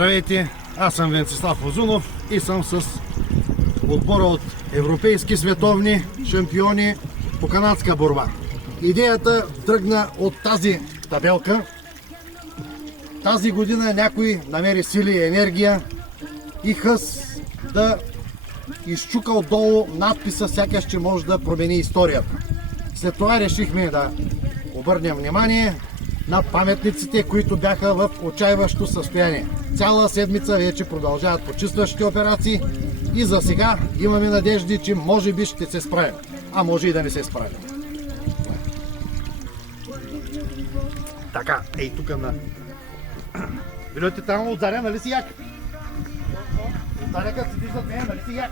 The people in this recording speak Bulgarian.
Здравейте, аз съм Венцислав Озунов и съм с отбора от европейски световни шампиони по канадска борба. Идеята тръгна от тази табелка. Тази година някой намери сили и енергия и хъс да изчука отдолу надписа, сякаш че може да промени историята. След това решихме да обърнем внимание на паметниците, които бяха в отчаиващо състояние. Цяла седмица вече продължават почистващите операции и за сега имаме надежди, че може би ще се справим. А може и да не се справим. Така, ей тук на... Вилете там отзаря, нали си як? Отзаря като седиш зад мен, нали си як?